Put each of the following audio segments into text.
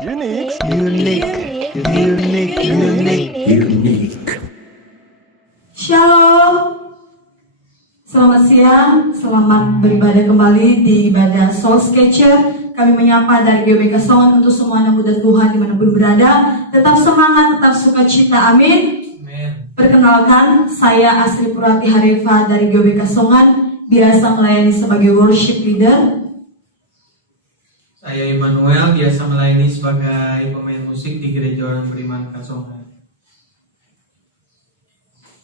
Unique. Shalom. Selamat siang, selamat beribadah kembali di ibadah Soul Sketcher. Kami menyapa dari GBK Songan untuk semua anak muda Tuhan dimanapun berada. Tetap semangat, tetap sukacita, amin. Perkenalkan, saya Asri Purati Harifa dari GBK Songan, biasa melayani sebagai worship leader. Saya Immanuel, biasa melayani sebagai pemain musik di Gereja Orang Beriman Kasongan.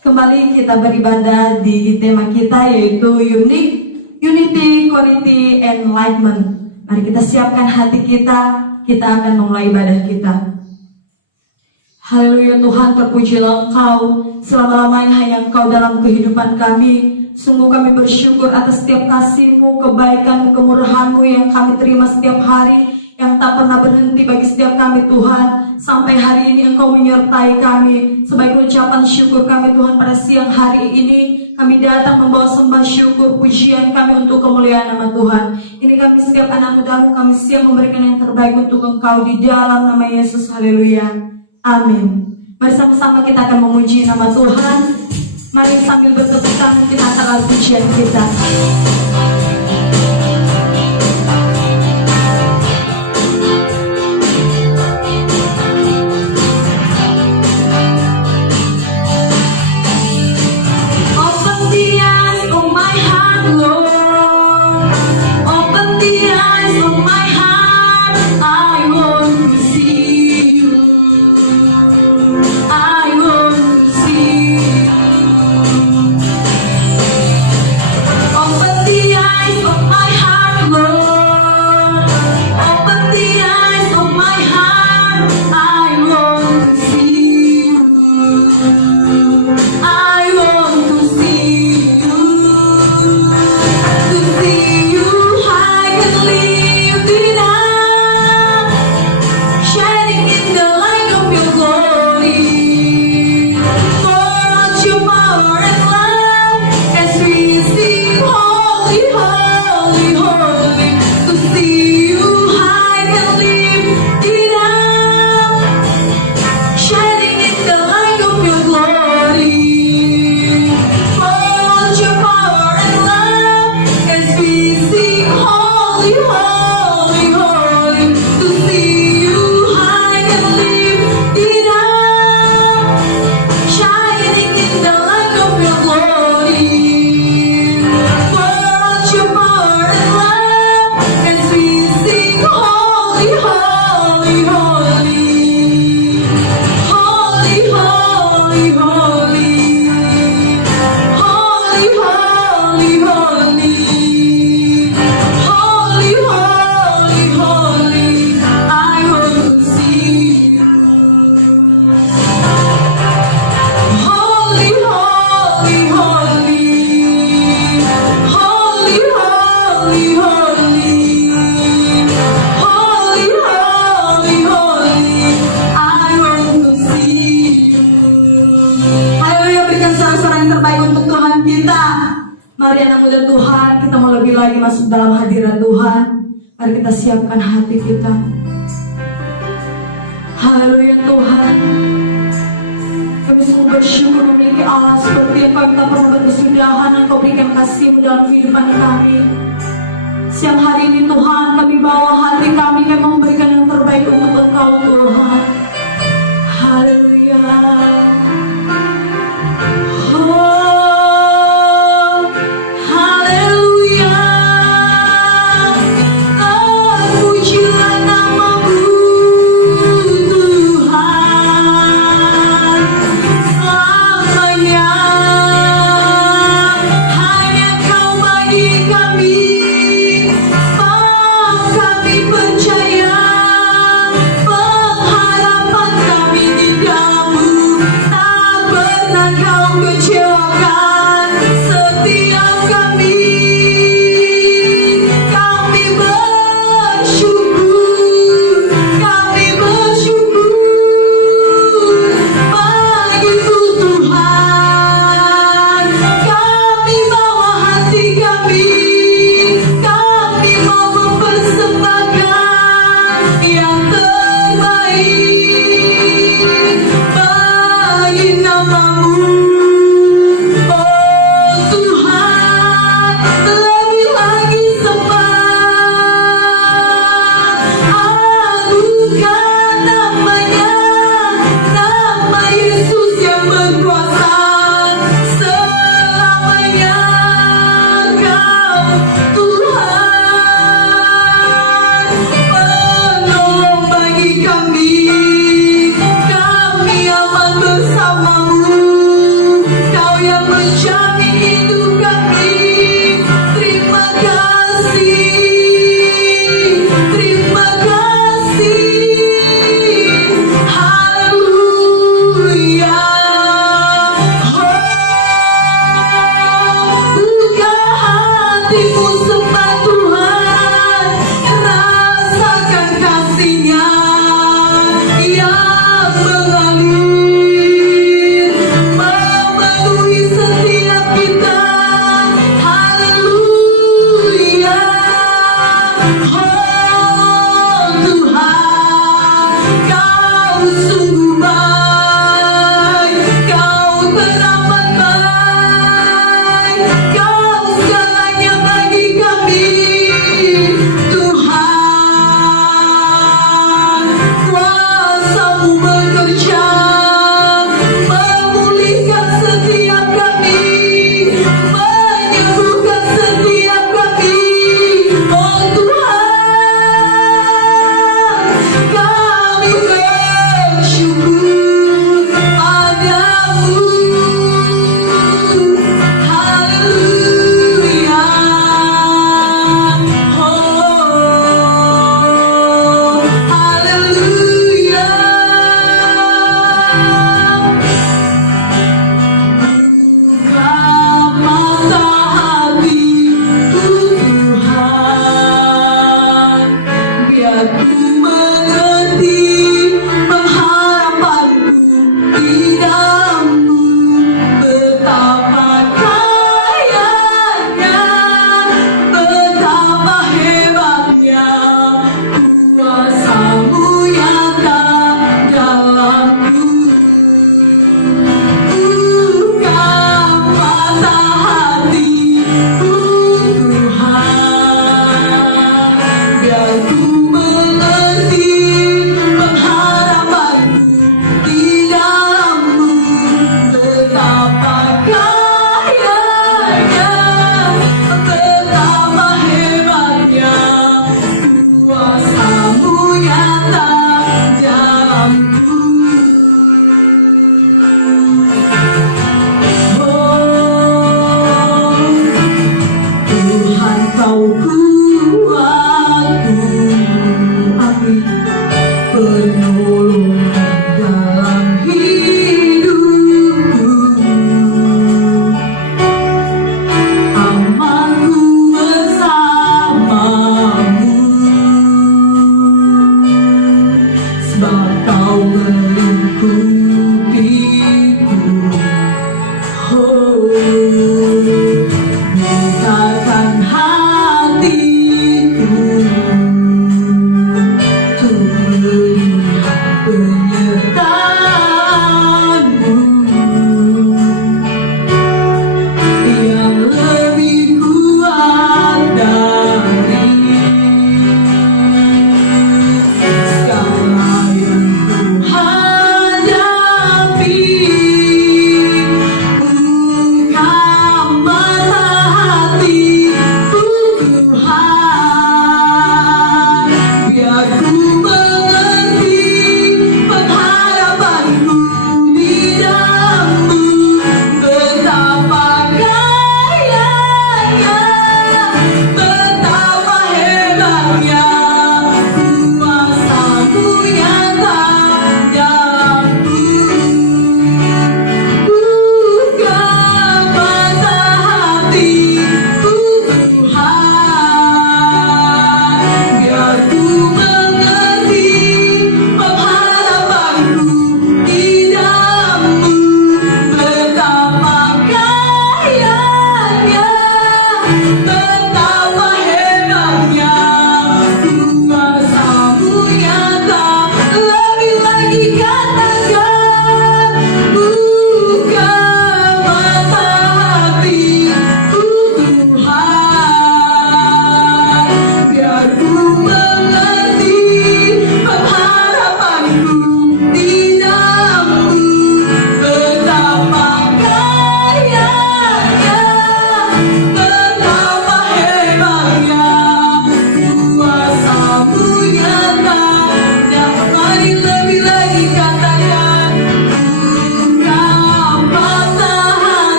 Kembali kita beribadah di tema kita yaitu Unity, Quality, Enlightenment. Mari kita siapkan hati kita akan memulai ibadah kita. Haleluya, Tuhan, terpujilah Engkau, selama-lamanya hanya Engkau dalam kehidupan kami. Sungguh kami bersyukur atas setiap kasih-Mu, kebaikan-Mu, kemurahan-Mu yang kami terima setiap hari, yang tak pernah berhenti bagi setiap kami, Tuhan. Sampai hari ini Engkau menyertai kami. Sebagai ucapan syukur kami, Tuhan, pada siang hari ini kami datang membawa sembah syukur pujian kami untuk kemuliaan nama Tuhan. Ini kami setiap anak muda-Mu, kami siap memberikan yang terbaik untuk Engkau di dalam nama Yesus. Haleluya, amin. Bersama-sama kita akan memuji nama Tuhan. Mari sambil bertepuk tangan kita angkat pujian kita. Open the eyes of my heart, Lord. Open the eyes of my heart. I want to see you. I want to see you. Open the eyes of my heart, Lord. Open the eyes of my heart. I want to see you. I want to see you. To see you high and lifted up, shining in the light of your glory. Pour out your power and love as we sing holy, holy, holy. To see you high and lifted up, shining in the light of your glory. Pour out your power and love as we sing holy, holy, holy. To see you high and lifted up, shining in the light of your glory. Pour out your power and love as we sing holy, holy, holy. Holy, holy, holy. Holy, holy, holy. Holy, holy, holy. I want to see you. Holy, holy, holy. Holy, holy, holy. Holy, holy, holy. I want to see you. Haleluya, berikan sorak-sorai yang terbaik untuk Tuhan kita. Mari anak muda Tuhan, kita mau lebih lagi masuk dalam hadirat Tuhan. Mari kita siapkan hati kita. Haleluya Tuhan. Kami sungguh bersyukur memiliki Allah seperti yang kami tak pernah berkesudahan. Engkau berikan kasih-Mu dalam kehidupan kami. Siang hari ini Tuhan, kami bawa hati kami mau memberikan yang terbaik untuk Engkau Tuhan. Haleluya. Oh, haleluya. Oh, pujilah nama-Mu Tuhan. Selamanya hanya Kau bagi kami. Kami pencari biar ku mengerti pengharapanku di dalammu. Betapa kayanya, betapa hebatnya kuasa-Mu nyata dalamku. Bukan patah hatiku Tuhan, biar ku mengerti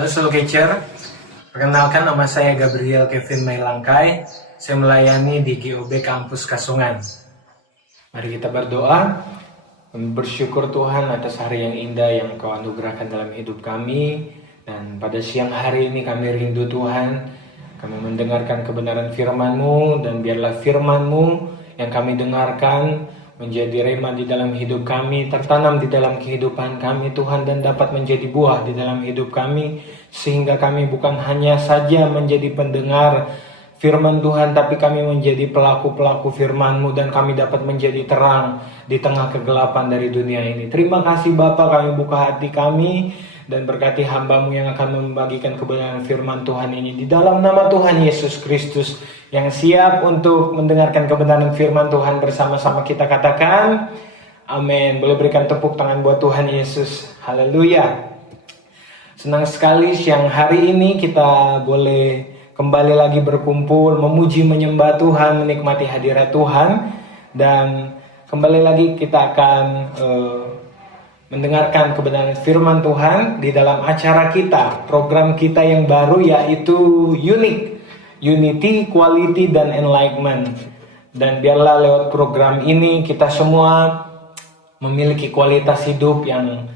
Halo Soul Catcher, perkenalkan nama saya Gabriel Kevin Mailangkai. Saya melayani di GOB Kampus Kasungan. Mari kita berdoa. Kami bersyukur Tuhan atas hari yang indah yang Kau anugerahkan dalam hidup kami. Dan pada siang hari ini kami rindu Tuhan. Kami mendengarkan kebenaran firman-Mu, dan biarlah firman-Mu yang kami dengarkan menjadi rema di dalam hidup kami, tertanam di dalam kehidupan kami Tuhan, dan dapat menjadi buah di dalam hidup kami, sehingga kami bukan hanya saja menjadi pendengar firman Tuhan, tapi kami menjadi pelaku-pelaku firman-Mu, dan kami dapat menjadi terang di tengah kegelapan dari dunia ini. Terima kasih Bapa, kami buka hati kami, dan berkati hamba-Mu yang akan membagikan kebenaran firman Tuhan ini. Di dalam nama Tuhan Yesus Kristus yang siap untuk mendengarkan kebenaran firman Tuhan bersama-sama kita katakan, amin. Boleh berikan tepuk tangan buat Tuhan Yesus. Haleluya. Senang sekali siang hari ini kita boleh kembali lagi berkumpul, memuji, menyembah Tuhan, menikmati hadirat Tuhan. Dan kembali lagi kita akan mendengarkan kebenaran firman Tuhan di dalam acara kita, program kita yang baru, yaitu Unity, Quality, dan Enlightenment. Dan biarlah lewat program ini kita semua memiliki kualitas hidup yang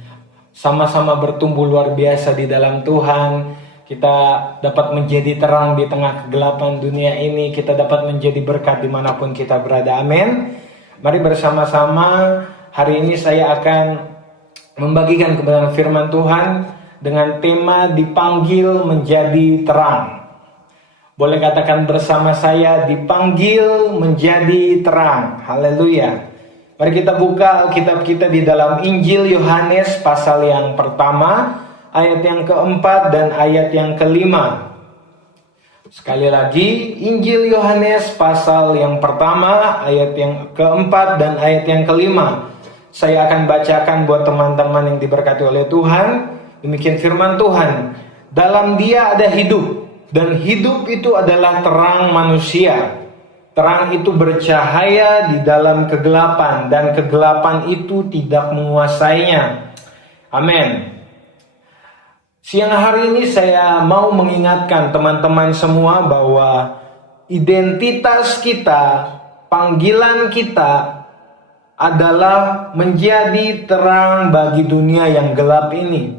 sama-sama bertumbuh luar biasa di dalam Tuhan. Kita dapat menjadi terang di tengah kegelapan dunia ini. Kita dapat menjadi berkat dimanapun kita berada. Amin. Mari bersama-sama hari ini saya akan membagikan kebenaran firman Tuhan dengan tema dipanggil menjadi terang. Boleh katakan bersama saya, dipanggil menjadi terang. Haleluya. Mari kita buka Alkitab kita di dalam Injil Yohanes pasal yang pertama, ayat yang keempat dan ayat yang kelima. Sekali lagi, Injil Yohanes pasal yang pertama, ayat yang keempat dan ayat yang kelima. Saya akan bacakan buat teman-teman yang diberkati oleh Tuhan. Demikian firman Tuhan. Dalam Dia ada hidup, dan hidup itu adalah terang manusia. Terang itu bercahaya di dalam kegelapan, dan kegelapan itu tidak menguasainya. Amin. Siang hari ini saya mau mengingatkan teman-teman semua bahwa identitas kita, panggilan kita adalah menjadi terang bagi dunia yang gelap ini.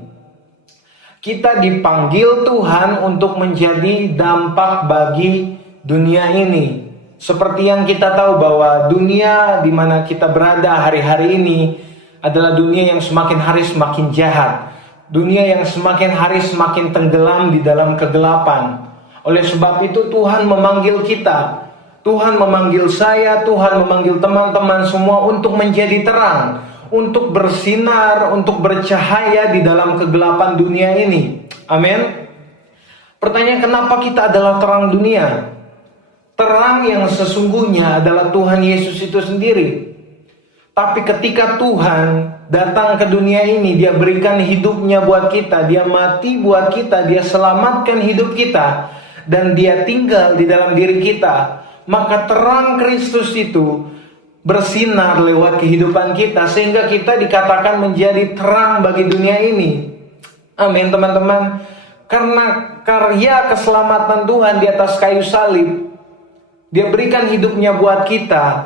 Kita dipanggil Tuhan untuk menjadi dampak bagi dunia ini. Seperti yang kita tahu bahwa dunia di mana kita berada hari-hari ini adalah dunia yang semakin hari semakin jahat. Dunia yang semakin hari semakin tenggelam di dalam kegelapan. Oleh sebab itu Tuhan memanggil kita. Tuhan memanggil saya, Tuhan memanggil teman-teman semua untuk menjadi terang, untuk bersinar, untuk bercahaya di dalam kegelapan dunia ini. Amin. Pertanyaan, kenapa kita adalah terang dunia? Terang yang sesungguhnya adalah Tuhan Yesus itu sendiri. Tapi ketika Tuhan datang ke dunia ini, Dia berikan hidupnya buat kita, Dia mati buat kita, Dia selamatkan hidup kita, dan Dia tinggal di dalam diri kita. Maka terang Kristus itu bersinar lewat kehidupan kita, sehingga kita dikatakan menjadi terang bagi dunia ini. Amin teman-teman. Karena karya keselamatan Tuhan di atas kayu salib, Dia berikan hidupnya buat kita,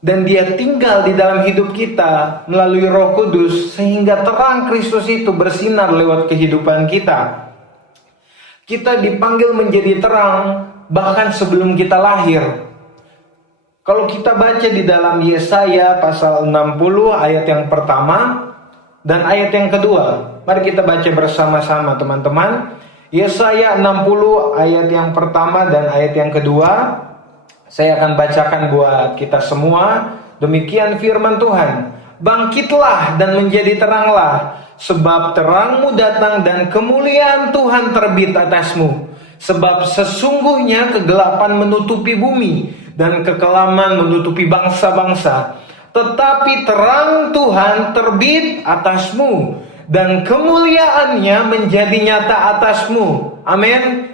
dan Dia tinggal di dalam hidup kita melalui Roh Kudus, sehingga terang Kristus itu bersinar lewat kehidupan kita. Kita dipanggil menjadi terang bahkan sebelum kita lahir. Kalau kita baca di dalam Yesaya pasal 60 ayat yang pertama dan ayat yang kedua. Mari kita baca bersama-sama teman-teman. Yesaya 60 ayat yang pertama dan ayat yang kedua. Saya akan bacakan buat kita semua. Demikian firman Tuhan. Bangkitlah dan menjadi teranglah, sebab terangmu datang dan kemuliaan Tuhan terbit atasmu. Sebab sesungguhnya kegelapan menutupi bumi dan kekelaman menutupi bangsa-bangsa. Tetapi terang Tuhan terbit atasmu, dan kemuliaannya menjadi nyata atasmu. Amin.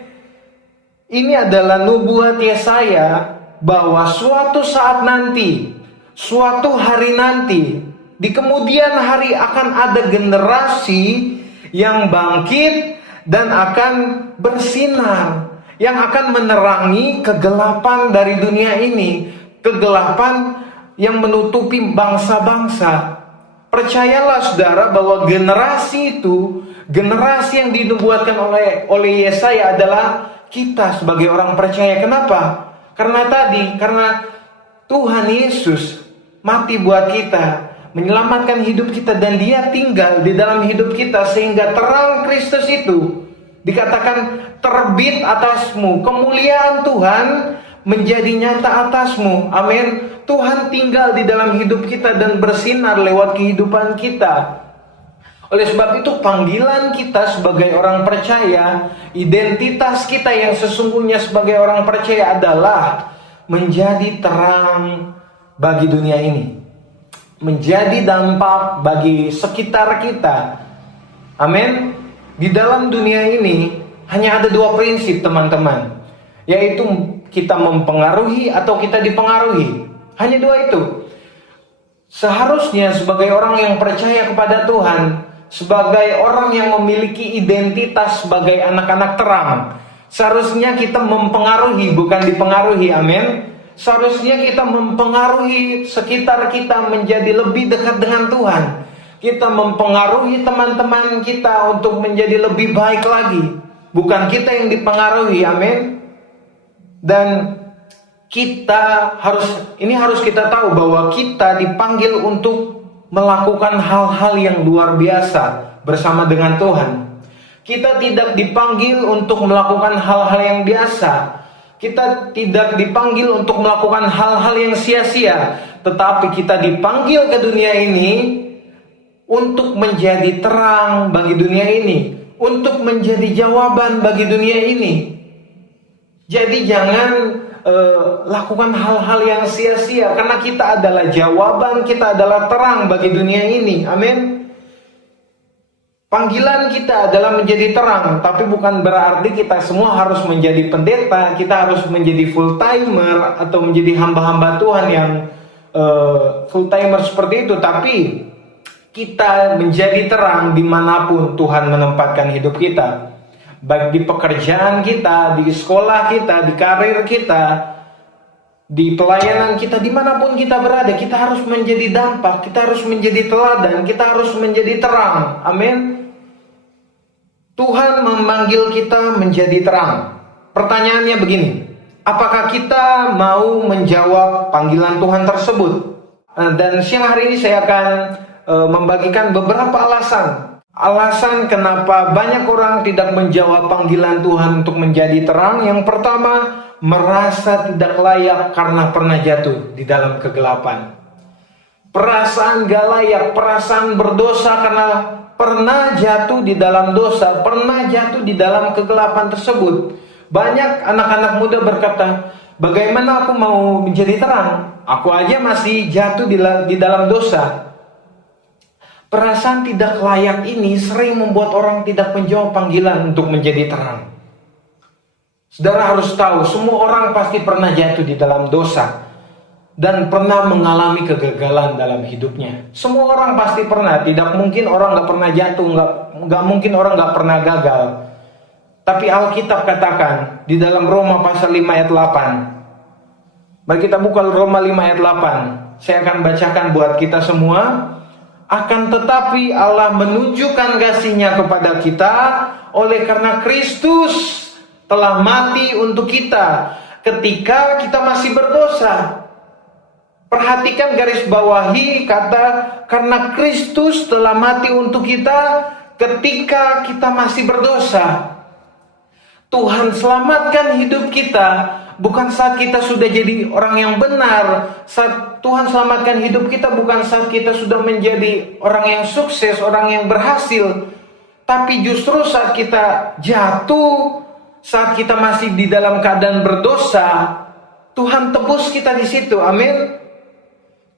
Ini adalah nubuat Yesaya bahwa suatu saat nanti, suatu hari nanti, di kemudian hari akan ada generasi yang bangkit dan akan bersinar, yang akan menerangi kegelapan dari dunia ini, kegelapan yang menutupi bangsa-bangsa. Percayalah saudara bahwa generasi itu, generasi yang dinubuatkan oleh Yesaya adalah kita sebagai orang percaya. Kenapa? Karena Tuhan Yesus mati buat kita, menyelamatkan hidup kita, dan Dia tinggal di dalam hidup kita, sehingga terang Kristus itu dikatakan terbit atasmu, kemuliaan Tuhan menjadi nyata atasmu. Amin. Tuhan tinggal di dalam hidup kita dan bersinar lewat kehidupan kita. Oleh sebab itu panggilan kita sebagai orang percaya, identitas kita yang sesungguhnya sebagai orang percaya adalah menjadi terang bagi dunia ini, menjadi dampak bagi sekitar kita. Amin. Di dalam dunia ini hanya ada dua prinsip, teman-teman, yaitu kita mempengaruhi atau kita dipengaruhi. Hanya dua itu. Seharusnya sebagai orang yang percaya kepada Tuhan, sebagai orang yang memiliki identitas sebagai anak-anak terang, seharusnya kita mempengaruhi, bukan dipengaruhi. Amin. Seharusnya kita mempengaruhi sekitar kita menjadi lebih dekat dengan Tuhan. Kita mempengaruhi teman-teman kita untuk menjadi lebih baik lagi, bukan kita yang dipengaruhi. Amin. Dan harus kita tahu bahwa kita dipanggil untuk melakukan hal-hal yang luar biasa bersama dengan Tuhan. Kita tidak dipanggil untuk melakukan hal-hal yang biasa. Kita tidak dipanggil untuk melakukan hal-hal yang sia-sia, tetapi kita dipanggil ke dunia ini untuk menjadi terang bagi dunia ini, untuk menjadi jawaban bagi dunia ini. Jadi jangan lakukan hal-hal yang sia-sia, karena kita adalah jawaban, kita adalah terang bagi dunia ini. Amin. Panggilan kita adalah menjadi terang, tapi bukan berarti kita semua harus menjadi pendeta, kita harus menjadi full timer atau menjadi hamba-hamba Tuhan yang full timer seperti itu. Tapi kita menjadi terang dimanapun Tuhan menempatkan hidup kita, baik di pekerjaan kita, di sekolah kita, di karir kita, di pelayanan kita, dimanapun kita berada, kita harus menjadi dampak, kita harus menjadi teladan, kita harus menjadi terang. Amin. Tuhan memanggil kita menjadi terang. Pertanyaannya begini, apakah kita mau menjawab panggilan Tuhan tersebut? Dan siang hari ini saya akan membagikan beberapa alasan kenapa banyak orang tidak menjawab panggilan Tuhan untuk menjadi terang. Yang pertama, merasa tidak layak karena pernah jatuh di dalam kegelapan. Perasaan gak layak, perasaan berdosa karena pernah jatuh di dalam dosa, pernah jatuh di dalam kegelapan tersebut. Banyak anak-anak muda berkata, bagaimana aku mau menjadi terang? Aku aja masih jatuh di dalam dosa. Perasaan tidak layak ini sering membuat orang tidak menjawab panggilan untuk menjadi terang. Saudara harus tahu, semua orang pasti pernah jatuh di dalam dosa dan pernah mengalami kegagalan dalam hidupnya. Semua orang pasti pernah. Tidak mungkin orang gak pernah jatuh, gak mungkin orang gak pernah gagal. Tapi Alkitab katakan di dalam Roma pasal 5 ayat 8. Mari kita buka Roma 5 ayat 8. Saya akan bacakan buat kita semua. Akan tetapi Allah menunjukkan kasih-Nya kepada kita oleh karena Kristus telah mati untuk kita ketika kita masih berdosa. Perhatikan garis bawahi kata karena Kristus telah mati untuk kita ketika kita masih berdosa. Tuhan selamatkan hidup kita bukan saat kita sudah jadi orang yang benar. Tuhan selamatkan hidup kita bukan saat kita sudah menjadi orang yang sukses, orang yang berhasil. Tapi justru saat kita jatuh, saat kita masih di dalam keadaan berdosa, Tuhan tebus kita di situ. Amin.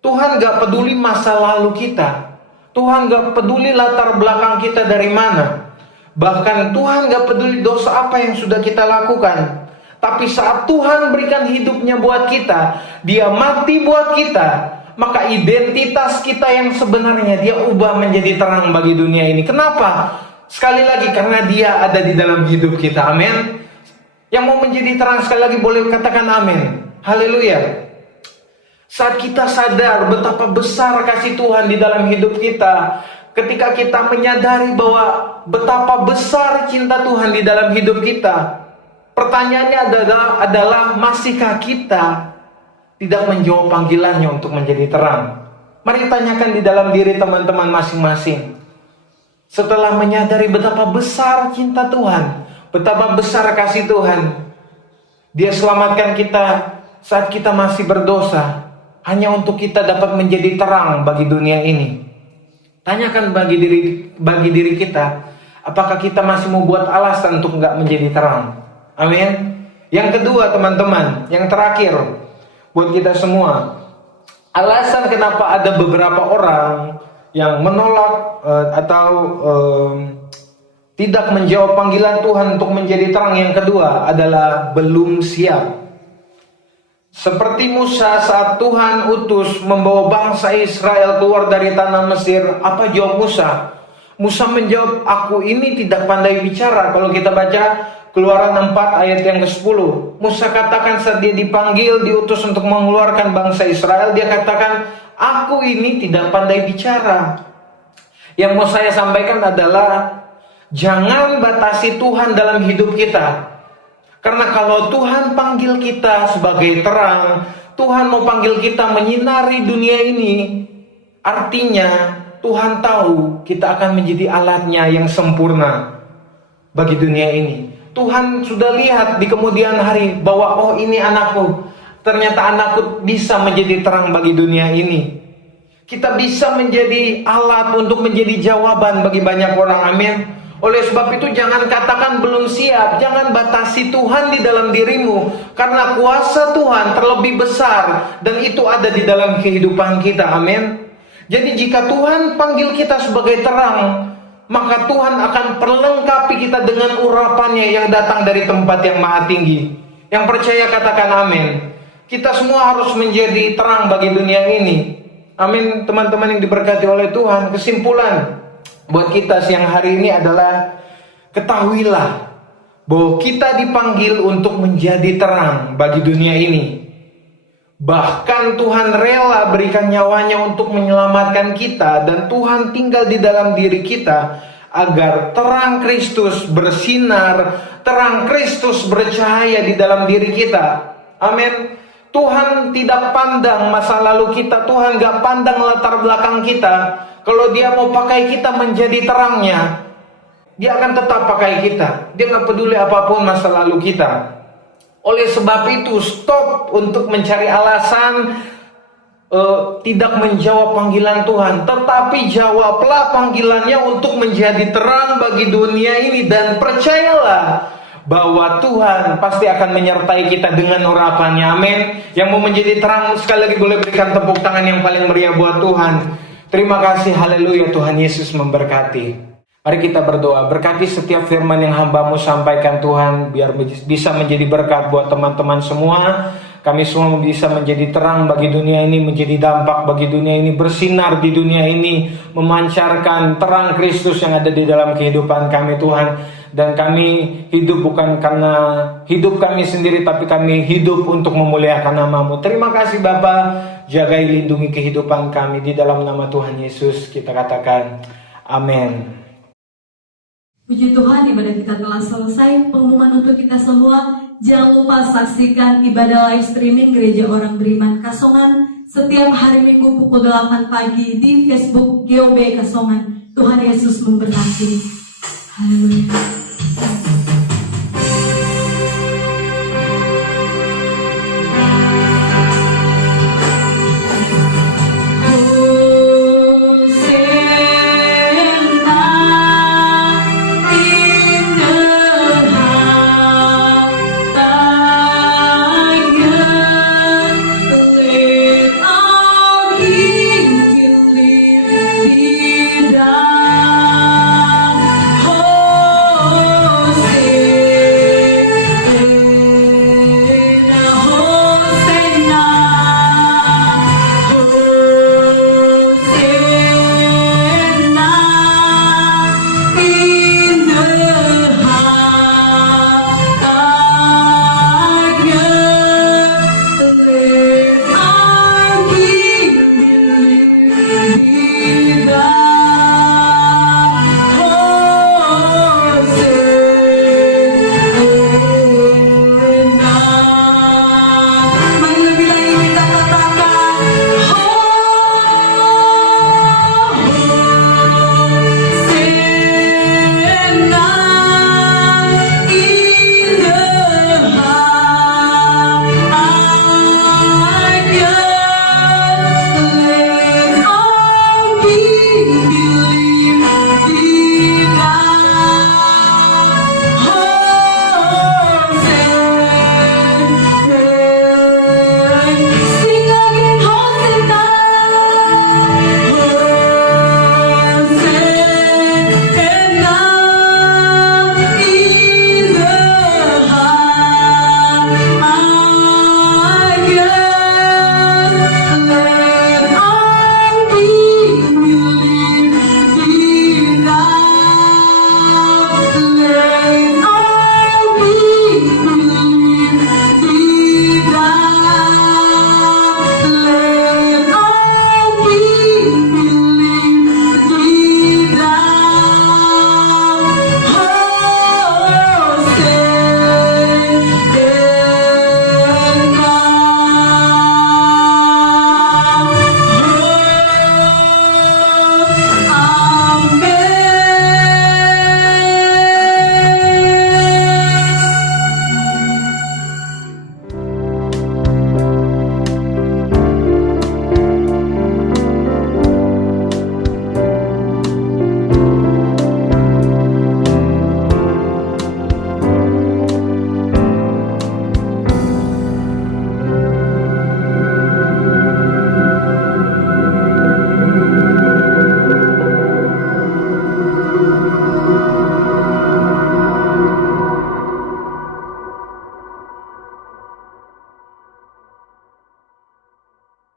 Tuhan gak peduli masa lalu kita. Tuhan gak peduli latar belakang kita dari mana. Bahkan Tuhan gak peduli dosa apa yang sudah kita lakukan. Tapi saat Tuhan berikan hidupnya buat kita, Dia mati buat kita, maka identitas kita yang sebenarnya Dia ubah menjadi terang bagi dunia ini. Kenapa? Sekali lagi, karena dia ada di dalam hidup kita. Amin. Yang mau menjadi terang, sekali lagi boleh katakan amin. Haleluya. Saat kita sadar betapa besar kasih Tuhan di dalam hidup kita, ketika kita menyadari bahwa betapa besar cinta Tuhan di dalam hidup kita, pertanyaannya adalah masihkah kita tidak menjawab panggilannya untuk menjadi terang? Mari tanyakan di dalam diri teman-teman masing-masing. Setelah menyadari betapa besar cinta Tuhan, betapa besar kasih Tuhan, Dia selamatkan kita saat kita masih berdosa, hanya untuk kita dapat menjadi terang bagi dunia ini. Tanyakan bagi diri kita, apakah kita masih mau buat alasan untuk nggak menjadi terang? Amin. Yang kedua teman-teman, yang terakhir buat kita semua, alasan kenapa ada beberapa orang yang menolak atau tidak menjawab panggilan Tuhan untuk menjadi terang, yang kedua adalah belum siap. Seperti Musa saat Tuhan utus membawa bangsa Israel keluar dari tanah Mesir, apa jawab Musa? Musa menjawab, aku ini tidak pandai bicara. Kalau kita baca Keluaran 4 ayat yang ke-10, Musa katakan saat dia dipanggil, diutus untuk mengeluarkan bangsa Israel, dia katakan, aku ini tidak pandai bicara. Yang mau saya sampaikan adalah, jangan batasi Tuhan dalam hidup kita. Karena kalau Tuhan panggil kita sebagai terang, Tuhan mau panggil kita menyinari dunia ini, artinya Tuhan tahu kita akan menjadi alatnya yang sempurna bagi dunia ini. Tuhan sudah lihat di kemudian hari bahwa oh ini anakku, ternyata anakku bisa menjadi terang bagi dunia ini. Kita bisa menjadi alat untuk menjadi jawaban bagi banyak orang. Amin. Oleh sebab itu jangan katakan belum siap. Jangan batasi Tuhan di dalam dirimu, karena kuasa Tuhan terlebih besar dan itu ada di dalam kehidupan kita. Amin. Jadi jika Tuhan panggil kita sebagai terang, maka Tuhan akan perlengkapi kita dengan urapannya yang datang dari tempat yang maha tinggi. Yang percaya katakan amin. Kita semua harus menjadi terang bagi dunia ini. Amin, teman-teman yang diberkati oleh Tuhan. Kesimpulan buat kita siang hari ini adalah, ketahuilah bahwa kita dipanggil untuk menjadi terang bagi dunia ini. Bahkan Tuhan rela berikan nyawanya untuk menyelamatkan kita, dan Tuhan tinggal di dalam diri kita agar terang Kristus bersinar, terang Kristus bercahaya di dalam diri kita. Amin. Tuhan tidak pandang masa lalu kita, Tuhan gak pandang latar belakang kita. Kalau Dia mau pakai kita menjadi terangnya, Dia akan tetap pakai kita. Dia gak peduli apapun masa lalu kita. Oleh sebab itu, stop untuk mencari alasan tidak menjawab panggilan Tuhan. Tetapi jawablah panggilannya untuk menjadi terang bagi dunia ini. Dan percayalah bahwa Tuhan pasti akan menyertai kita dengan urapannya. Amin. Yang mau menjadi terang, sekali lagi boleh berikan tepuk tangan yang paling meriah buat Tuhan. Terima kasih, haleluya. Tuhan Yesus memberkati. Mari kita berdoa. Berkati setiap firman yang hamba-Mu sampaikan Tuhan, biar bisa menjadi berkat buat teman-teman semua. Kami semua bisa menjadi terang bagi dunia ini, menjadi dampak bagi dunia ini, bersinar di dunia ini, memancarkan terang Kristus yang ada di dalam kehidupan kami Tuhan. Dan kami hidup bukan karena hidup kami sendiri, tapi kami hidup untuk memuliakan nama-Mu. Terima kasih Bapa, jagai lindungi kehidupan kami, di dalam nama Tuhan Yesus kita katakan amin. Puji Tuhan, ibadah kita telah selesai. Pengumuman untuk kita semua, jangan lupa saksikan ibadah live streaming Gereja Orang Beriman Kasongan setiap hari Minggu pukul 8 pagi di Facebook GOB Kasongan. Tuhan Yesus memberkati. Haleluya.